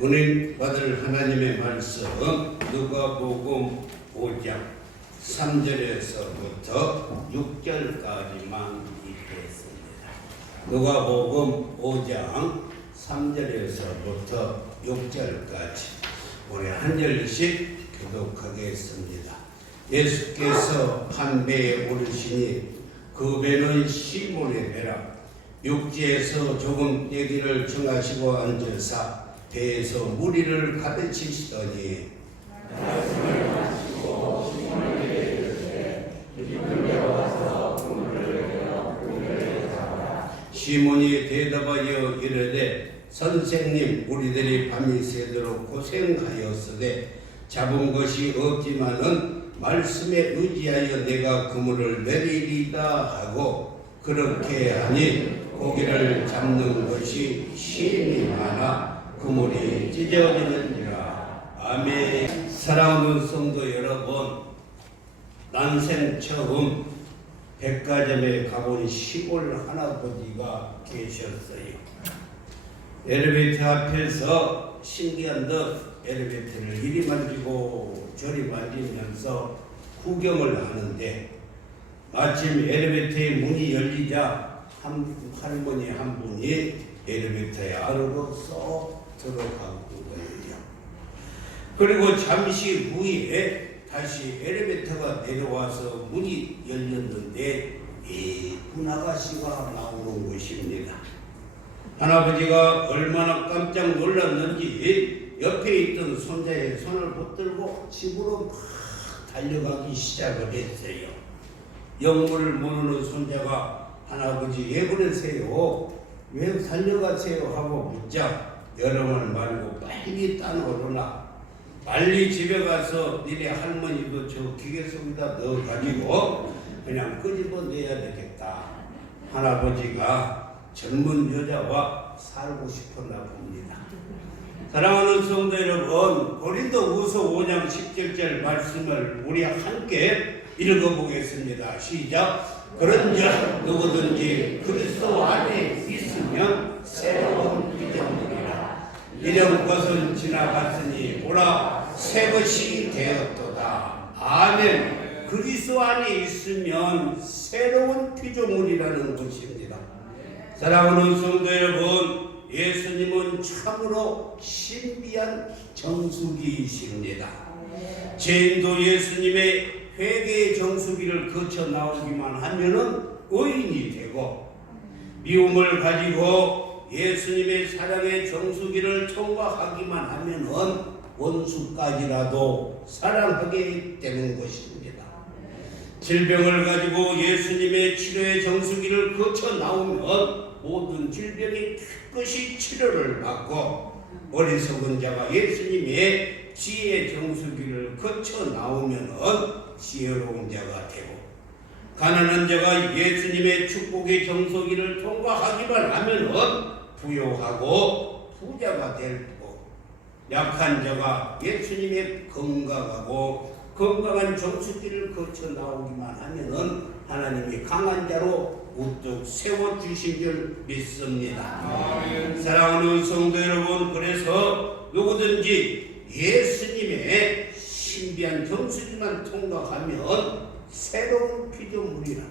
은혜 받을 하나님의 말씀 누가복음 5장 3절에서부터 6절까지만 읽겠습니다. 누가복음 5장 3절에서부터 6절까지 우리 한 절씩 교독하겠습니다. 예수께서 한 배에 오르시니 그 배는 시몬의 배라. 육지에서 조금 떼기를 정하시고 앉으사 배에서 무리를 가르치시더니 말씀을 마치고 시몬에게 이르시되 깊은 데로 와서 그물을 내어 고기를 잡아라. 시몬이 대답하여 이르되 선생님, 우리들이 밤이 새도록 고생하였으되 잡은 것이 없지만은 말씀에 의지하여 내가 그물을 내리리다 하고 그렇게 하니 고기를 잡는 것이 힘이 많아 그물이 찢어지느니라. 아멘. 사랑하는 성도 여러분, 난생 처음 백화점에 가본 시골 할아버지가 계셨어요. 엘리베이터 앞에서 신기한 듯 엘리베이터를 이리 만지고 저리 만지면서 구경을 하는데 마침 엘리베이터의 문이 열리자 할머니 한 분이 엘리베이터에 안으로 쏙 들어가고 거예요. 그리고 잠시 후에 다시 엘리베이터가 내려와서 문이 열렸는데 이쁜 아가씨가 나오는 것입니다. 할아버지가 얼마나 깜짝 놀랐는지 옆에 있던 손자의 손을 붙들고 집으로 막 달려가기 시작을 했어요. 영문을 모르는 손자가 할아버지 왜 그러세요? 왜 달려가세요? 하고 묻자 여러분 말고 빨리 따놓으라. 빨리 집에 가서 니네 할머니도 저 기계 속에다 넣어가지고 그냥 끄집어내야 되겠다. 할아버지가 젊은 여자와 살고 싶었나 봅니다. 사랑하는 성도 여러분, 고린도후서 5장 17절 말씀을 우리 함께 읽어보겠습니다. 시작. 그런즉 누구든지 그리스도 안에 있으면 새로운 피조물이라. 이전 것은 지나갔으니 보라 새 것이 되었도다. 아멘. 그리스도 안에 있으면 새로운 피조물이라는 것입니다. 사랑하는 성도 여러분, 예수님은 참으로 신비한 정수기이십니다. 죄인도 예수님의 회개의 정수기를 거쳐 나오기만 하면은 의인이 되고, 미움을 가지고 예수님의 사랑의 정수기를 통과하기만 하면은 원수까지라도 사랑하게 되는 것입니다. 질병을 가지고 예수님의 치료의 정수기를 거쳐 나오면 모든 질병이 깨끗이 치료를 받고, 어리석은 자가 예수님의 지혜의 정수기를 거쳐 나오면은 지혜로운 자가 되고, 가난한 자가 예수님의 축복의 정수기를 통과하기만 하면은 부요하고 부자가 되고, 약한 자가 예수님의 건강하고 건강한 정수기를 거쳐 나오기만 하면은 하나님이 강한 자로 우뚝 세워주신 줄 믿습니다. 아멘. 사랑하는 성도 여러분, 그래서 누구든지 예수님의 신비한 정수기만 통과하면 새로운 피조물이라.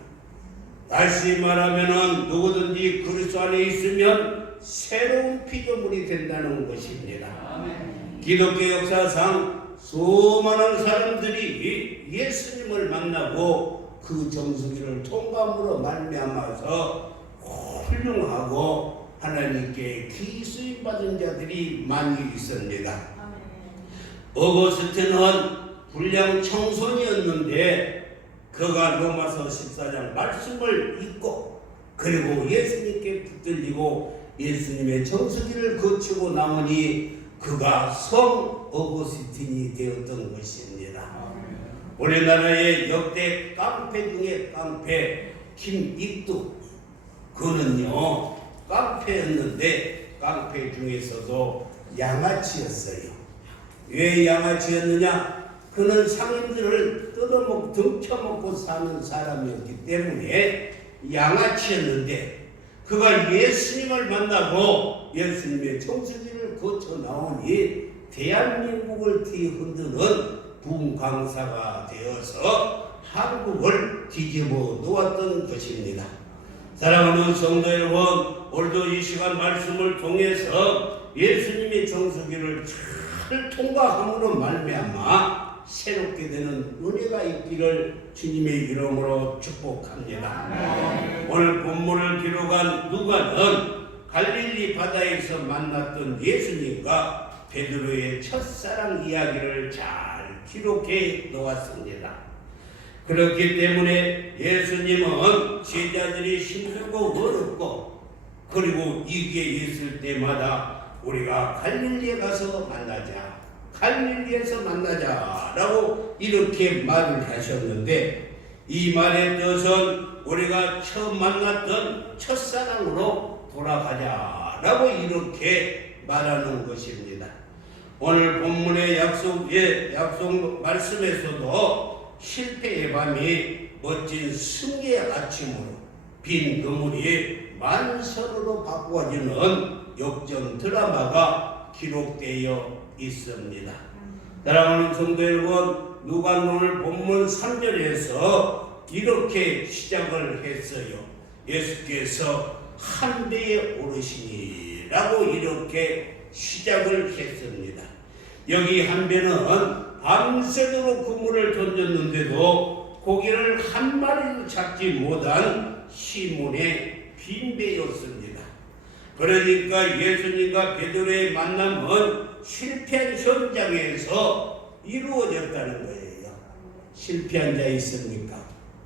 다시 말하면은 누구든지 그리스도 안에 있으면 새로운 피조물이 된다는 것입니다. 아멘. 기독교 역사상 수많은 사람들이 예수님을 만나고 그 정수기를 통과함으로 말미암아서 훌륭하고 하나님께 기수임 받은 자들이 많이 있습니다. 어거스틴은 불량 청소년이었는데 그가 로마서 14장 말씀을 읽고 그리고 예수님께 붙들리고 예수님의 정수기를 거치고 나오니 그가 성 어거스틴이 되었던 것입니다. 우리나라의 역대 깡패 중에 깡패 김익두, 그는요 깡패였는데 깡패 중에서도 양아치였어요. 왜 양아치였느냐? 그는 상인들을 뜯어먹고 등쳐먹고 사는 사람이었기 때문에 양아치였는데 그가 예수님을 만나고 예수님의 정수기를 세계를 거쳐 나오니 대한민국을 뒤흔드는 붕강사가 되어서 한국을 뒤집어 놓았던 것입니다. 사랑하는 성도 여러분, 오늘도 이 시간 말씀을 통해서 예수님의 정수기를 잘 통과함으로 말미암아 새롭게 되는 은혜가 있기를 주님의 이름으로 축복합니다. 오늘 본문을 기록한 누가는 갈릴리 바다에서 만났던 예수님과 베드로의 첫사랑 이야기를 잘 기록해 놓았습니다. 그렇기 때문에 예수님은 제자들이 힘들고 어렵고 그리고 위기에 있을 때마다 우리가 갈릴리에 가서 만나자, 갈릴리에서 만나자라고 이렇게 말을 하셨는데, 이 말의 뜻은 우리가 처음 만났던 첫사랑으로 돌아가자라고 이렇게 말하는 것입니다. 오늘 본문의 약속 말씀에서도 실패의 밤이 멋진 승리의 아침으로 빈 그물이 만선으로 바꾸어지는 역전 드라마가 기록되어 있습니다. 사랑하는 성도 여러분, 누가는 오늘 본문 3절에서 이렇게 시작을 했어요. 예수께서 한 배에 오르시니라고 이렇게 시작을 했습니다. 여기 한 배는 밤새도록 그물을 던졌는데도 고기를 한 마리도 잡지 못한 시몬의 빈 배였습니다. 그러니까 예수님과 베드로의 만남은 실패한 현장에서 이루어졌다는 거예요. 실패한 자 있습니까?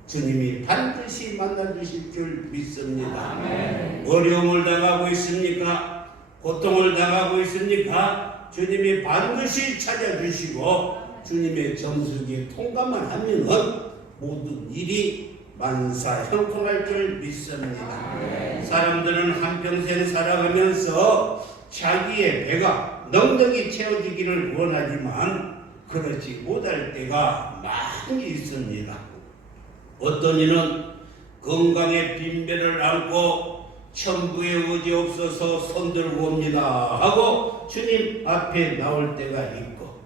주님이 반드시 만나주실 줄 믿습니다. 아멘. 어려움을 당하고 있습니까? 고통을 당하고 있습니까? 주님이 반드시 찾아주시고 주님의 정수기 통과만 하면은 모든 일이 만사형통할 줄 믿습니다. 아멘. 사람들은 한평생 살아가면서 자기의 배가 넉넉히 채워지기를 원하지만 그렇지 못할 때가 많이 있습니다. 어떤 이는 건강의 빈배를 안고 천부의 의지 없어서 손들고 옵니다 하고 주님 앞에 나올 때가 있고,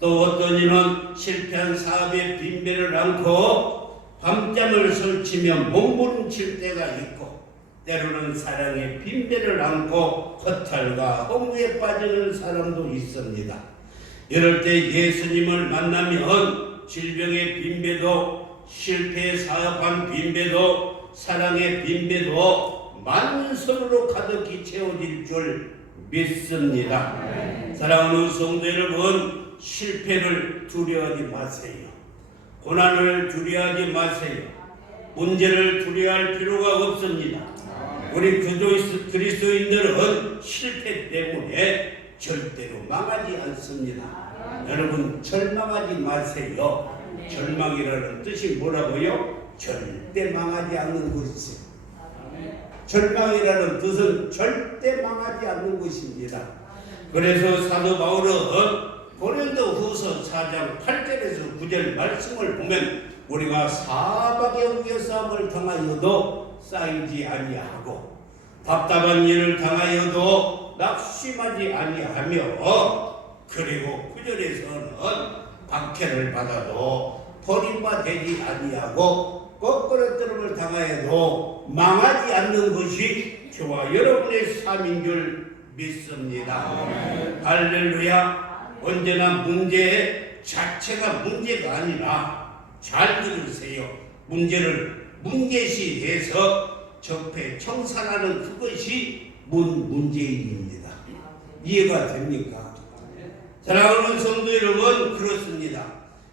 또 어떤 이는 실패한 사업의 빈배를 안고 밤잠을 설치며 몸부림칠 때가 있고, 때로는 사랑의 빈배를 안고 허탈과 허무에 빠지는 사람도 있습니다. 이럴 때 예수님을 만나면 질병의 빈배도, 실패에 사업한 빈배도, 사랑의 빈배도 만선으로 가득히 채워질 줄 믿습니다. 사랑하는 성도 여러분, 실패를 두려워하지 마세요. 고난을 두려워하지 마세요. 문제를 두려워할 필요가 없습니다. 우리 그리스도인들은 실패 때문에 절대로 망하지 않습니다. 여러분, 절망하지 마세요. 절망이라는 뜻이 뭐라고요? 절대 망하지 않는 것이죠. 절망이라는 뜻은 절대 망하지 않는 것입니다. 그래서 사도 바울은 고린도후서 4장 8절에서 9절 말씀을 보면 우리가 사박의 위협을 당하여도 쌓이지 아니하고 답답한 일을 당하여도 낙심하지 아니하며, 그리고 9절에서는 박해를 받아도 버림받지 아니하고 거꾸러뜨림을 당하여도 망하지 않는 것이 저와 여러분의 삶인 줄 믿습니다. 할렐루야. 언제나 문제 자체가 문제가 아니라, 잘 들으세요, 문제를 문제시해서 적폐 청산하는 그것이 문재인입니다. 이해가 됩니까? 사랑하는 성도 여러분, 그렇습니다.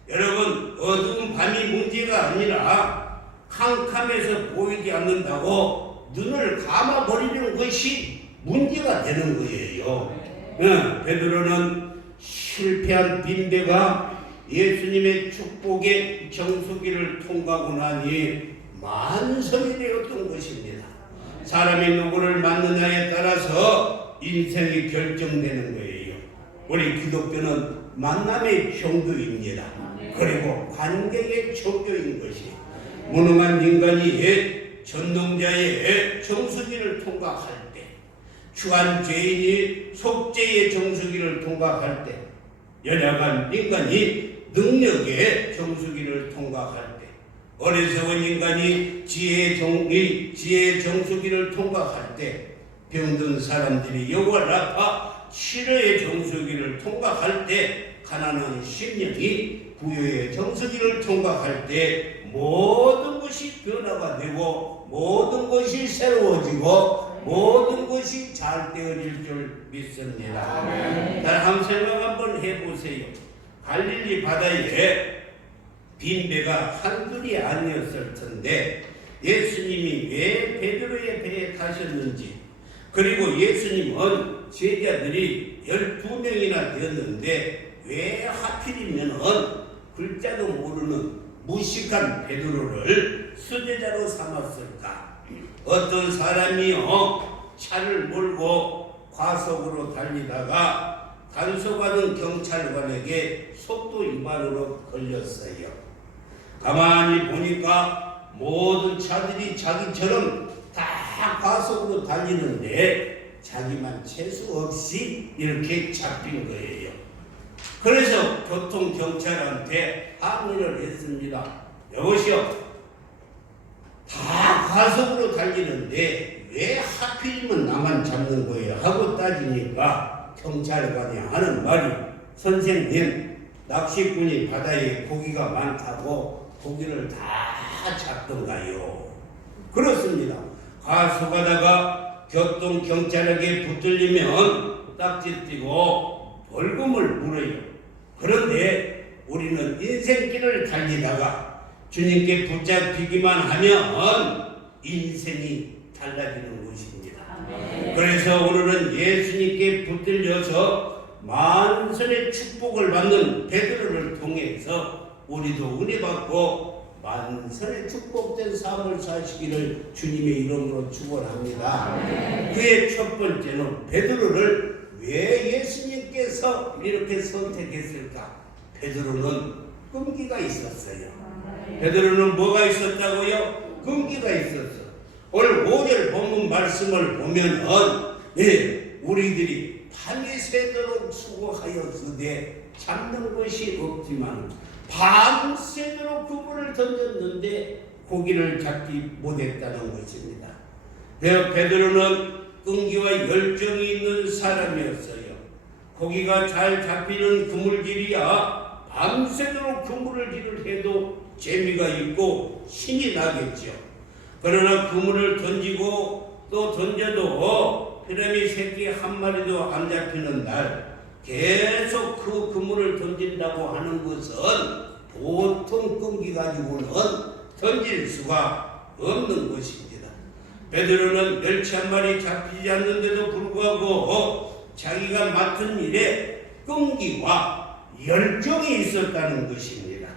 여러분, 어두운 밤이 문제가 아니라 캄캄해서 보이지 않는다고 눈을 감아버리는 것이 문제가 되는 거예요. 베드로는 실패한 빈배가 예수님의 축복의 정수기를 통과하고 나니 만성이 되었던 것입니다. 사람이 누구를 만느냐에 따라서 인생이 결정되는 거예요. 우리 기독교는 만남의 종교입니다. 그리고 관계의 종교인 것이, 무능한 인간이 전능자의 정수기를 통과할 때 추한 죄인이 속죄의 정수기를 통과할 때, 연약한 인간이 능력의 정수기를 통과할 때, 어리석은 인간이 지혜의 정수기를 통과할 때, 병든 사람들이 여호와를 아파 치료의 정수기를 통과할 때, 가난한 심령이 부유의 정수기를 통과할 때 모든 것이 변화가 되고 모든 것이 새로워지고 모든 것이 잘 되어질 줄 믿습니다. 한번 생각 한번 해보세요. 갈릴리 바다에 빈 배가 한둘이 아니었을 텐데 예수님이 왜 베드로의 배에 타셨는지, 그리고 예수님은 제자들이 12명이나 되었는데 왜 하필이면은 글자도 모르는 무식한 베드로를 수제자로 삼았을까? 어떤 사람이요 차를 몰고 과속으로 달리다가 단속하는 경찰관에게 속도 위반으로 걸렸어요. 가만히 보니까 모든 차들이 자기처럼 다 과속으로 달리는데 자기만 재수 없이 이렇게 잡힌 거예요. 그래서 교통경찰한테 항의를 했습니다. 여보시오, 다 과속으로 달리는데 왜 하필이면 나만 잡는 거예요? 하고 따지니까 경찰관이 하는 말이, 선생님, 낚시꾼이 바다에 고기가 많다고 고기를 다 잡던가요? 그렇습니다. 과속하다가 교통경찰에게 붙들리면 딱지 띄고 벌금을 물어요. 그런데 우리는 인생길을 달리다가 주님께 붙잡히기만 하면 인생이 달라지는 것입니다. 그래서 오늘은 예수님께 붙들려서 만선의 축복을 받는 베드로를 통해서 우리도 은혜 받고 만선의 축복된 삶을 사시기를 주님의 이름으로 축원합니다. 그의 첫 번째는 베드로를 왜 예수님께서 이렇게 선택했을까? 베드로는 끈기가 있었어요. 베드로는 뭐가 있었다고요? 끈기가 있었어. 오늘 5절 본문 말씀을 보면 우리들이 밤이 새도록 수고하였으되 잡는 것이 없지만 밤새도록 그물을 던졌는데 고기를 잡지 못했다는 것입니다. 베드로는 끈기와 열정이 있는 사람이었어요. 고기가 잘 잡히는 그물질이야 밤새도록 그물질을 해도 재미가 있고 신이 나겠죠. 그러나 그물을 던지고 또 던져도 피라미 새끼 한 마리도 안 잡히는 날 계속 그 그물을 던진다고 하는 것은 보통 끈기 가지고는 던질 수가 없는 것입니다. 베드로는 멸치 한 마리 잡히지 않는데도 불구하고 자기가 맡은 일에 끈기와 열정이 있었다는 것입니다.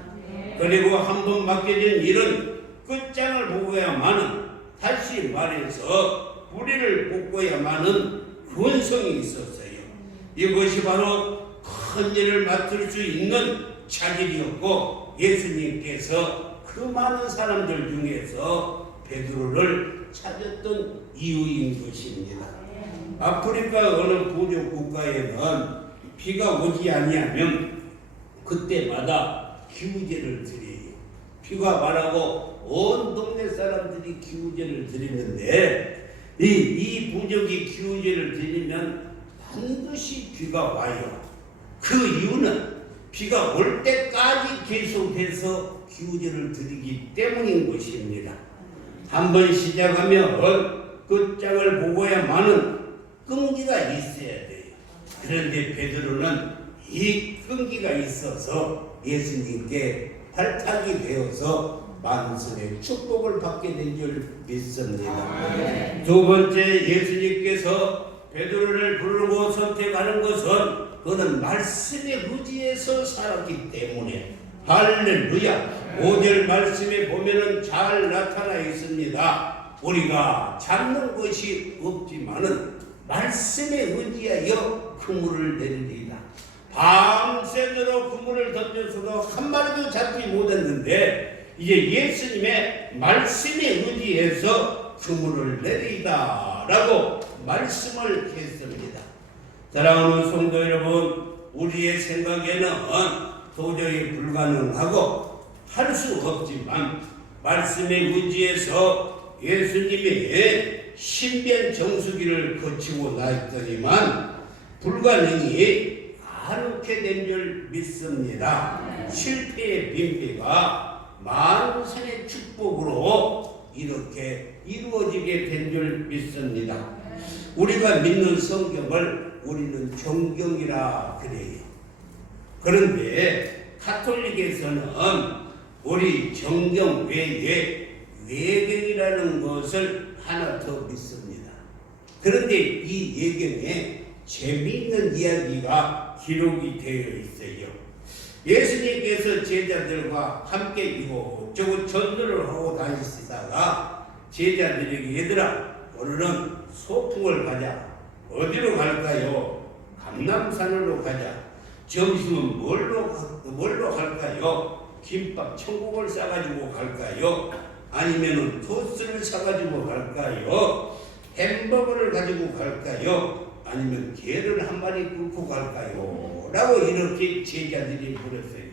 그리고 한번 맡겨진 일은 끝장을 보고야만은, 다시 말해서 뿌리를 뽑고야만은 근성이 있었어요. 이것이 바로 큰 일을 맡을 수 있는 자질이었고 예수님께서 그 많은 사람들 중에서 베드로를 찾았던 이유인 것입니다. 아프리카 어느 부족 국가에는 비가 오지 아니하면 그때마다 기우제를 드려요. 비가 말하고 온 동네 사람들이 기우제를 드리는데 이 부족이 기우제를 드리면 반드시 비가 와요. 그 이유는 비가 올 때까지 계속해서 기우제를 드리기 때문인 것입니다. 한번 시작하면 끝장을 보고야만은 끈기가 있어야 돼요. 그런데 베드로는 이 끈기가 있어서 예수님께 발탁이 되어서 만선의 축복을 받게 된 줄 믿습니다. 두 번째, 예수님께서 베드로를 부르고 선택하는 것은 그는 말씀에 의지해서 살았기 때문에, 할렐루야. 5절 말씀에 보면은 잘 나타나 있습니다. 우리가 잡는 것이 없지만은 말씀에 의지하여 그물을 내리리이다. 밤새도록 그물을 던져서도 한 마리도 잡지 못했는데 이제 예수님의 말씀에 의지해서 그물을 내리이다 라고 말씀을 했습니다. 사랑하는 성도 여러분, 우리의 생각에는 도저히 불가능하고 할 수 없지만 말씀에 의지해서 예수님의 신변 정수기를 거치고 나있더니만 불가능이 가능케 된 줄 믿습니다. 실패의 빈배가 만선의 축복으로 이렇게 이루어지게 된 줄 믿습니다. 우리가 믿는 성경을 우리는 정경이라 그래요. 그런데 가톨릭에서는 우리 정경 외에 외경이라는 것을 하나 더 믿습니다. 그런데 이 예경에 재미있는 이야기가 기록이 되어 있어요. 예수님께서 제자들과 함께 이곳저곳 전도를 하고 다니시다가 제자들에게 얘들아 오늘은 소풍을 가자. 어디로 갈까요? 감람산으로 가자. 점심은 뭘로 갈까요? 김밥 천국을 싸가지고 갈까요? 아니면은 토스트를 사가지고 갈까요? 햄버거를 가지고 갈까요? 아니면 개를 한 마리 끌고 갈까요? 라고 이렇게 제자들이 물었어요.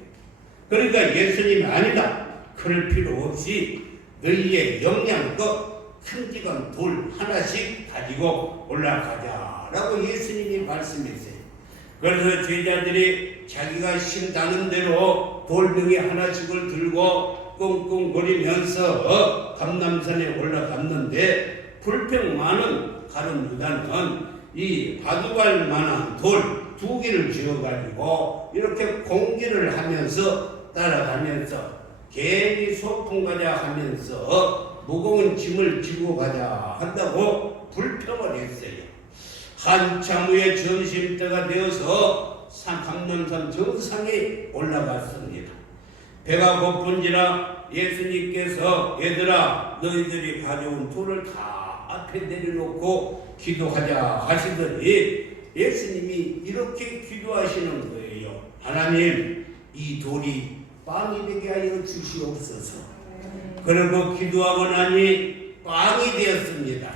그러니까 예수님이 아니다. 그럴 필요 없이 너희의 영양껏 큼직한 돌 하나씩 가지고 올라가자 라고 예수님이 말씀했어요. 그래서 제자들이 자기가 심다는 대로 돌덩이 하나씩을 들고 끙끙거리면서 감람산에 올라갔는데 불평 많은 가룟 유다는 이 바둑알 만한 돌 2개를 쥐어가지고 이렇게 공개를 하면서 따라가면서 괜히 소풍 가자 하면서 무거운 짐을 지고 가자 한다고 불평을 했어요. 한참 후에 점심때가 되어서 감람산 정상에 올라갔습니다. 배가 고픈지라 예수님께서 얘들아 너희들이 가져온 돌을 다 앞에 내려놓고 기도하자 하시더니 예수님이 이렇게 기도하시는 거예요. 하나님 이 돌이 빵이 되게 하여 주시옵소서. 그리고 기도하고 나니 빵이 되었습니다.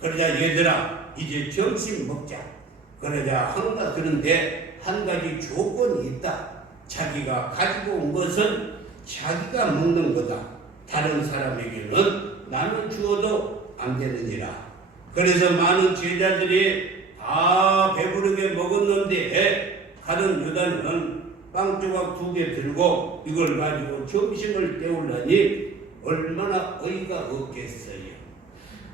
그러자 얘들아 이제 점심 먹자. 그러자 그런데 한 가지 조건이 있다. 자기가 가지고 온 것은 자기가 먹는 거다. 다른 사람에게는 나는 주어도 안 되느니라. 그래서 많은 제자들이 다 배부르게 먹었는데 가룟 유다는 빵 조각 2개 들고 이걸 가지고 점심을 때우려니 얼마나 어이가 없겠어요.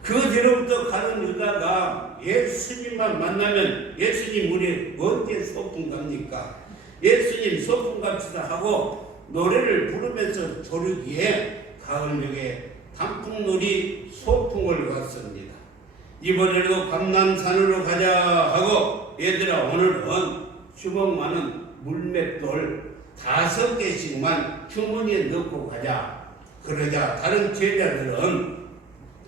그 뒤로부터 가룟 유다가 예수님만 만나면 예수님 우리 언제 소풍 갑니까? 예수님 소풍 갑시다 하고 노래를 부르면서 조르기에 가을녘에 단풍놀이 소풍을 갔습니다. 이번에도 감람산으로 가자 하고 얘들아 오늘은 주먹 많은 물맷돌 5개씩만 주머니에 넣고 가자. 그러자 다른 제자들은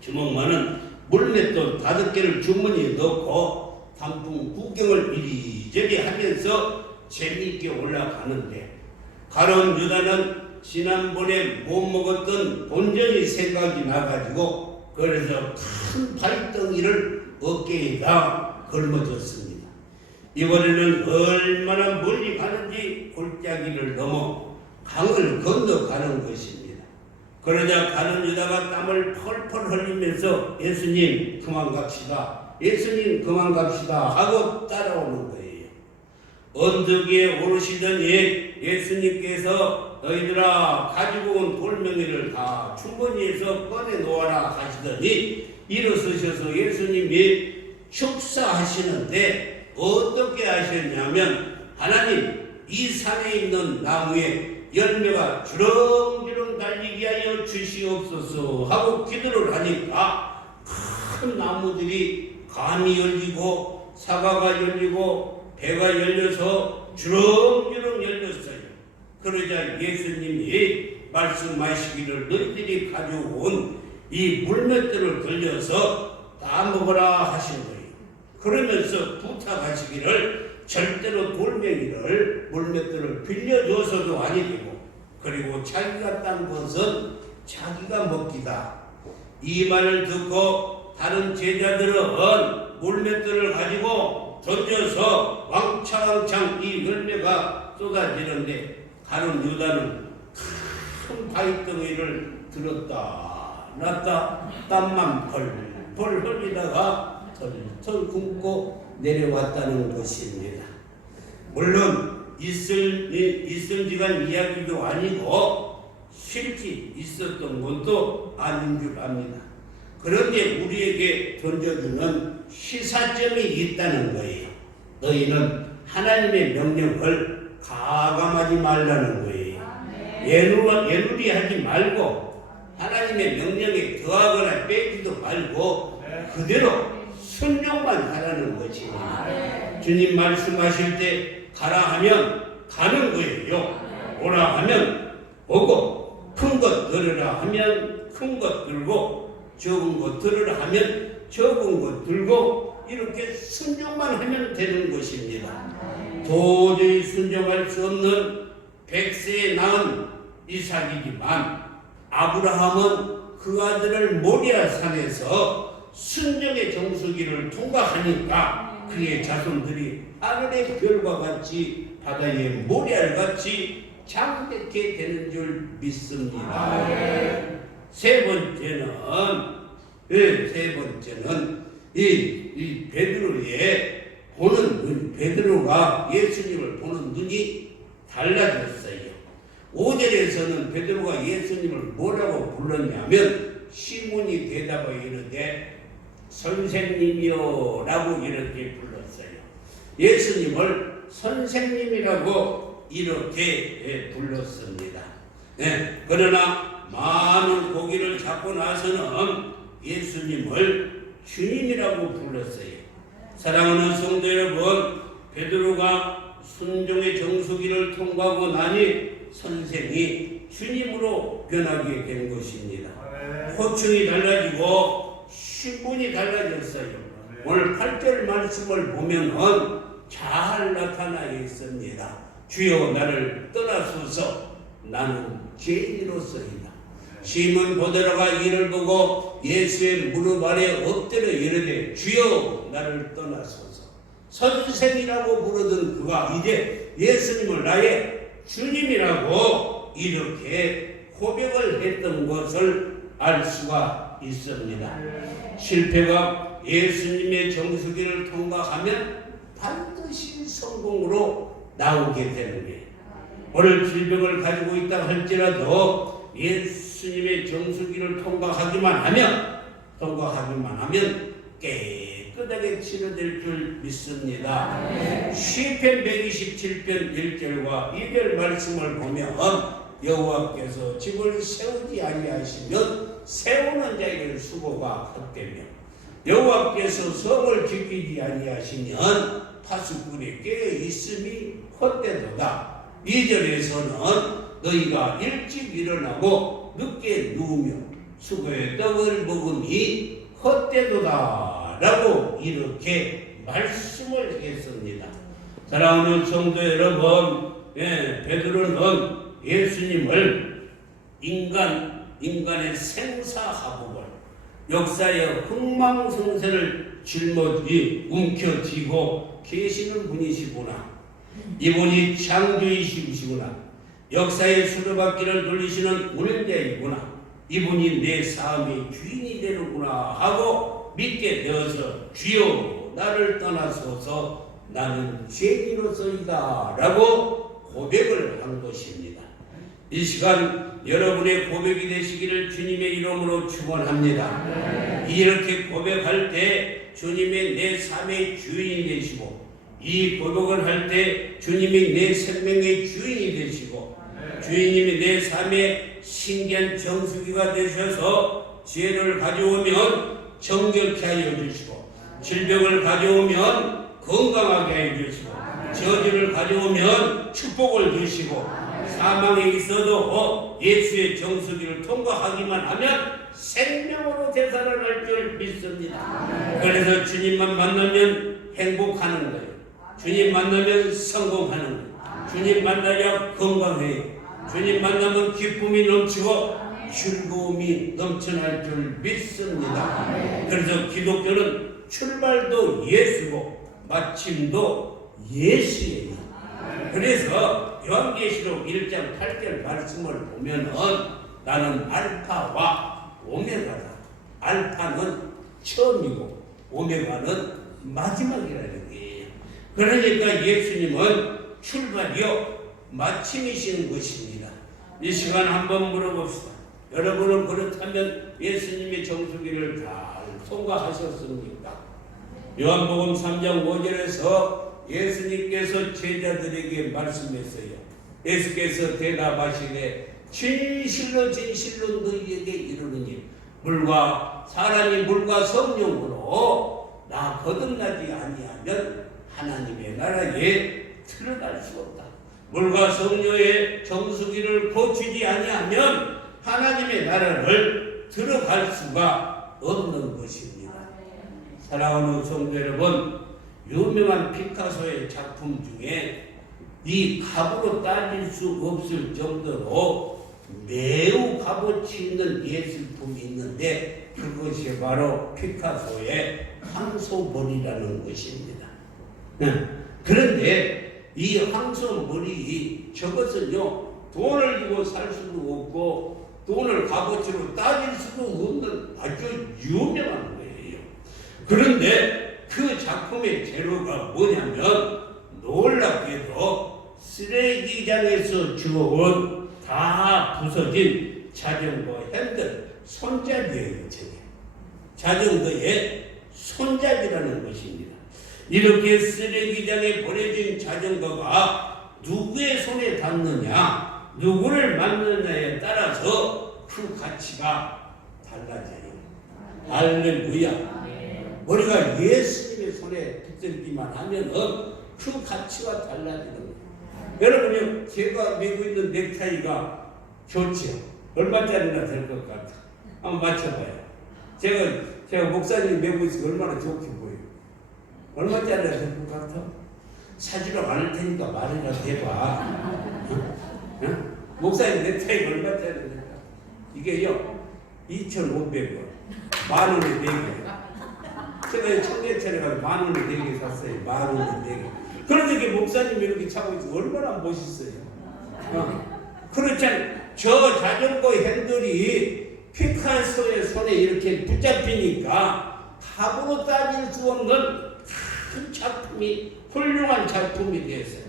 주먹 많은 물맷돌 5개를 주머니에 넣고 단풍 구경을 이리저리 하면서 재미있게 올라가는데 가룟 유다는 지난번에 못 먹었던 본전이 생각이 나가지고 그래서 큰 발덩이를 어깨에다 걸머졌습니다. 이번에는 얼마나 멀리 가는지 골짜기를 넘어 강을 건너가는 것입니다. 그러자 가룟 유다가 땀을 펄펄 흘리면서 예수님 그만 갑시다. 예수님 그만 갑시다 하고 따라오는 거예요. 언덕 위에 오르시더니 예수님께서 너희들아 가지고 온 돌멩이를 다 주머니에서 꺼내 놓아라 하시더니 일어서셔서 예수님이 축사하시는데 어떻게 하셨냐면 하나님 이 산에 있는 나무에 열매가 주렁주렁 달리게 하여 주시옵소서 하고 기도를 하니까 큰 나무들이 감이 열리고 사과가 열리고 배가 열려서 주렁주렁 열렸어요. 그러자 예수님이 말씀하시기를 너희들이 가져온 이 물맷들을 돌려서 다 먹어라 하신 거예요. 그러면서 부탁하시기를 절대로 돌멩이를 물맷들을 빌려줘서도 아니고 그리고 자기가 딴 것은 자기가 먹기다. 이 말을 듣고 다른 제자들은 물맷돌을 가지고 던져서 왕창왕창 이 열매가 쏟아지는데 가룟 유다는 큰 바위덩이를 들었다 놨다 땀만 펄펄 흘리다가 털털 굶고 내려왔다는 것입니다. 물론 있을지간 이야기도 아니고 실제 있었던 것도 아닌 줄 압니다. 그런데 우리에게 던져주는 시사점이 있다는 거예요. 너희는 하나님의 명령을 가감하지 말라는 거예요. 예누리 하지 말고 하나님의 명령에 더하거나 빼지도 말고 그대로 순종만 하라는 것입니다. 주님 말씀하실 때 가라 하면 가는 거예요. 오라 하면 오고 큰 것 들으라 하면 큰 것 들고 적은 것 들으라 하면 적은 것 들고 이렇게 순종만 하면 되는 것입니다. 도저히 순종할 수 없는 100세에 낳은 이삭이지만 아브라함은 그 아들을 모리아 산에서 순종의 정수기를 통과하니까 그의 자손들이 하늘의 별과 같이 바다의 모래알 같이 장백해 되는 줄 믿습니다. 세 번째는 이 베드로의 보는 눈, 베드로가 예수님을 보는 눈이 달라졌어요. 5절에서는 베드로가 예수님을 뭐라고 불렀냐면 시몬이 대답하여 이르되 선생님이요 라고 이렇게 불렀어요. 예수님을 선생님이라고 이렇게 불렀습니다. 그러나 많은 고기를 잡고 나서는 예수님을 주님이라고 불렀어요. 사랑하는 성도 여러분, 베드로가 순종의 정수기를 통과하고 나니 선생이 주님으로 변하게 된 것입니다. 호칭이 달라지고 신분이 달라졌어요. 오늘 8절 말씀을 보면 잘 나타나 있습니다. 주여 나를 떠나소서 나는 죄인으로서이다. 시몬 베드로가 이를 보고 예수의 무릎 아래 엎드려 이르되 주여 나를 떠나소서. 선생이라고 부르던 그가 이제 예수님을 나의 주님이라고 이렇게 고백을 했던 것을 알 수가 있습니다. 실패가 예수님의 정수기를 통과하면 반드시 성공으로 나오게 되는 거예요. 오늘 질병을 가지고 있다 할지라도 예수님의 정수기를 통과하기만 하면 깨끗하게 치료될 줄 믿습니다. 시편 127편 1절과 2절 말씀을 보면 여호와께서 집을 세우지 아니하시면 세우는 자에게 수고가 헛되며 여호와께서 성을 지키지 아니하시면 파수꾼이 깨어 있음이 헛되도다. 2절에서는 너희가 일찍 일어나고 늦게 누우며 수고의 떡을 먹음이 헛되도다 라고 이렇게 말씀을 했습니다. 사랑하는 성도 여러분, 베드로는 예수님을 인간의 생사하복을 역사의 흥망성쇠를 짊어지 움켜쥐고 계시는 분이시구나. 이분이 창조이시구나. 역사의 수레바퀴를 돌리시는 운행자이구나. 이분이 내 삶의 주인이 되는구나 하고 믿게 되어서 주여 나를 떠나소서 나는 죄인으로서이다 라고 고백을 한 것입니다. 이 시간 여러분의 고백이 되시기를 주님의 이름으로 축원합니다. 이렇게 고백할 때 주님의 내 삶의 주인이 되시고 이 고백을 할 때 주님이 내 생명의 주인이 되시고 주님이 내 삶의 신기한 정수기가 되셔서 지혜를 가져오면 정결케 하여 주시고 질병을 가져오면 건강하게 해 주시고 저주를 가져오면 축복을 주시고 사망에 있어도 예수의 정수기를 통과하기만 하면 생명으로 되살아날 줄 믿습니다. 그래서 주님만 만나면 행복하는 거예요. 주님 만나면 성공하는 거예요. 주님 만나야 건강해요. 주님 만나면 기쁨이 넘치고 즐거움이 넘쳐날 줄 믿습니다. 그래서 기독교는 출발도 예수고 마침도 예수예요. 그래서 요한계시록 1장 8절 말씀을 보면은 나는 알파와 오메가다. 알파는 처음이고 오메가는 마지막이라는 거예요. 그러니까 예수님은 출발이요 마침이시는 것입니다. 이 시간 한번 물어봅시다. 여러분은 그렇다면 예수님의 정수기를 잘 통과하셨습니까? 요한복음 3장 5절에서 예수님께서 제자들에게 말씀했어요. 예수께서 대답하시되 진실로 진실로 너희에게 이르노니 사람이 물과 성령으로 나 거듭나지 아니하면 하나님의 나라에 들어갈 수 없다. 물과 성령의 정수기를 고치지 아니하면 하나님의 나라를 들어갈 수가 없는 것입니다. 사랑하는 성도 여러분, 유명한 피카소의 작품 중에 이 값으로 따질 수 없을 정도로 매우 값어치 있는 예술품이 있는데 그것이 바로 피카소의 황소머리라는 것입니다. 그런데 이 황소머리 저것은요 돈을 주고 살 수도 없고 돈을 값어치로 따질 수도 없는 아주 유명한 거예요. 그런데 그 작품의 재료가 뭐냐면 놀랍게도 쓰레기장에서 주워온 다 부서진 자전거 핸들 손잡이에요. 저게 자전거의 손잡이라는 것입니다. 이렇게 쓰레기장에 버려진 자전거가 누구의 손에 닿느냐, 누구를 만나느냐에 따라서 그 가치가 달라져요. 할렐루야. 우리가 예수님의 손에 붙들기만 하면 그 가치가 달라지는 거예요. 여러분요, 제가 메고 있는 넥타이가 좋지요. 얼마짜리나 될 것 같아. 한번 맞춰봐요. 제가 목사님 메고 있으면 얼마나 좋게 보여요. 얼마짜리나 될 것 같아? 사주라고 안 할 테니까 말이라도 해봐. 응? 목사님 넥타이가 얼마짜리 될까? 이게요 2,500원. 만원에 4개. 제가 청계천에 가서 만원에 4개 샀어요. 만원에 4개. 그런데 이게 목사님이 이렇게 차고 있으면 얼마나 멋있어요. 그렇잖아요. 저 자전거 핸들이 피카소의 손에 이렇게 붙잡히니까 값으로 따질 수 없는 큰 작품이, 훌륭한 작품이 됐어요.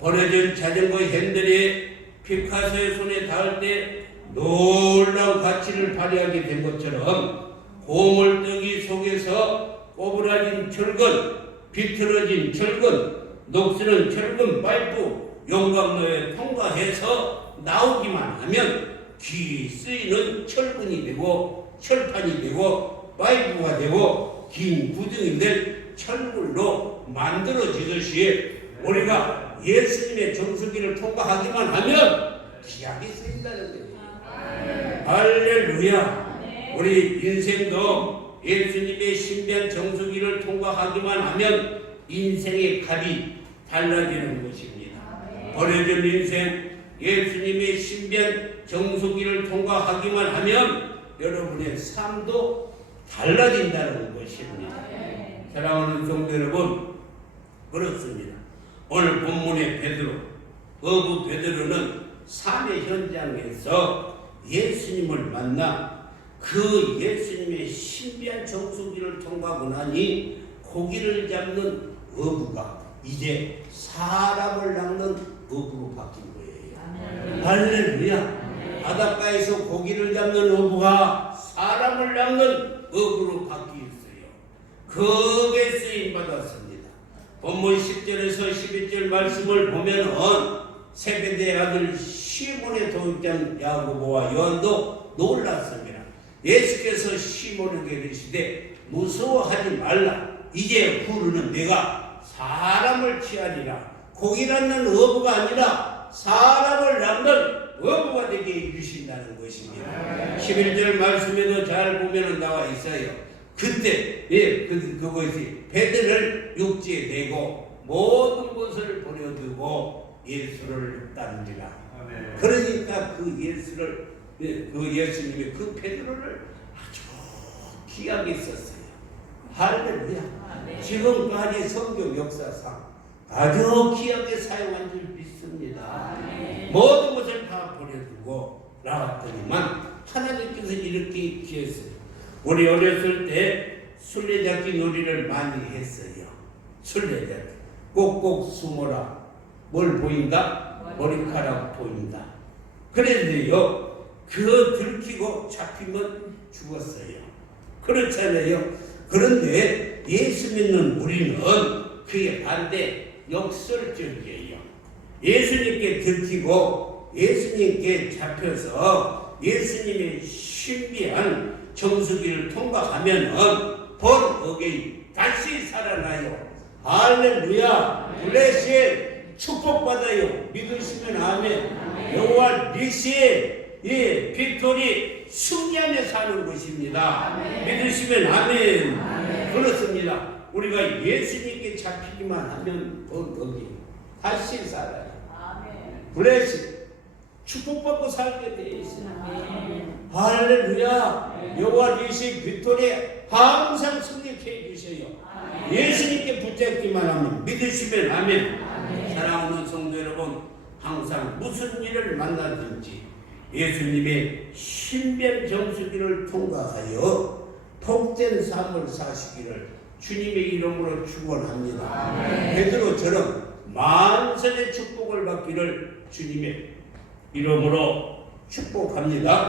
버려진 자전거 핸들이 피카소의 손에 닿을 때 놀라운 가치를 발휘하게 된 것처럼 고물뜨기 속에서 꼬부라진 철근, 비틀어진 철근, 녹슬은 철근 파이프 용광로에 통과해서 나오기만 하면 귀 쓰이는 철근이 되고 철판이 되고 파이프가 되고 긴 구덩이 될 철물로 만들어지듯이 우리가 예수님의 정수기를 통과하기만 하면 귀하게 쓰인다는 거예요. 할렐루야. 우리 인생도 예수님의 신비한 정수기를 통과하기만 하면 인생의 값이 달라지는 것입니다. 버려진 인생, 예수님의 신비한 정수기를 통과하기만 하면 여러분의 삶도 달라진다는 것입니다. 사랑하는 성도 여러분, 그렇습니다. 오늘 본문의 어부 베드로는 삶의 현장에서 예수님을 만나 그 예수님의 신비한 정수기를 통과하고 나니 고기를 잡는 어부가 이제 사람을 낚는 어부로 바뀐 거예요. 할렐루야. 바닷가에서 고기를 잡는 어부가 사람을 낚는 어부로 바뀌었어요. 그게 쓰임받았습니다. 본문 10절에서 11절 말씀을 보면은 세베대의 아들 시몬의 동장 야고보와 요한도 놀랐습니다. 예수께서 시몬에게 이르시되 무서워하지 말라. 이제 후로는 내가 사람을 취하리라. 고기 낚는 어부가 아니라 사람을 낚는 어부가 되게 해주신다는 것입니다. 11절 말씀에도 잘 보면 나와 있어요. 그때 그것이 베드를 육지에 대고 모든 것을 버려두고 예수를 따르니라. 그러니까 그 예수를 그 예수님이 그 베드로를 아주 귀하게 썼어요. 할렐루야. 지금까지 성경 역사상 아주 귀하게 사용한 줄 믿습니다. 모든 것을 다 버려두고 나왔더니만 하나님께서 이렇게 귀했어요. 우리 어렸을 때 술래잡기 놀이를 많이 했어요. 술래잡기. 꼭꼭 숨어라. 뭘 보인다? 머리카락 보인다. 그런데요, 그 들키고 잡히면 죽었어요. 그렇잖아요. 그런데 예수 믿는 우리는 그에 반대 역설적이에요. 예수님께 들키고 예수님께 잡혀서 예수님의 신비한 정수기를 통과하면은 본 어게인 다시 살아나요. 할렐루야. 블레싱 축복받아요. 믿으시면 아멘. 여호와 니시 빅토리 승리하며 사는 것입니다. 믿으시면 아멘. 그렇습니다. 우리가 예수님께 잡히기만 하면 본 어게인 다시 살아요. 블레싱 축복받고 살게 돼 있습니다. 할렐루야. 여호와 니시 빅토리 항상 승리케 해주셔요. 예수님께 붙잡기만 하면 믿으시면 아멘. 사랑하는 성도 여러분, 항상 무슨 일을 만나든지 예수님의 신변 정수기를 통과하여 복된 삶을 사시기를 주님의 이름으로 축원합니다. 베드로처럼 만선의 축복을 받기를 주님의 이름으로 축복합니다.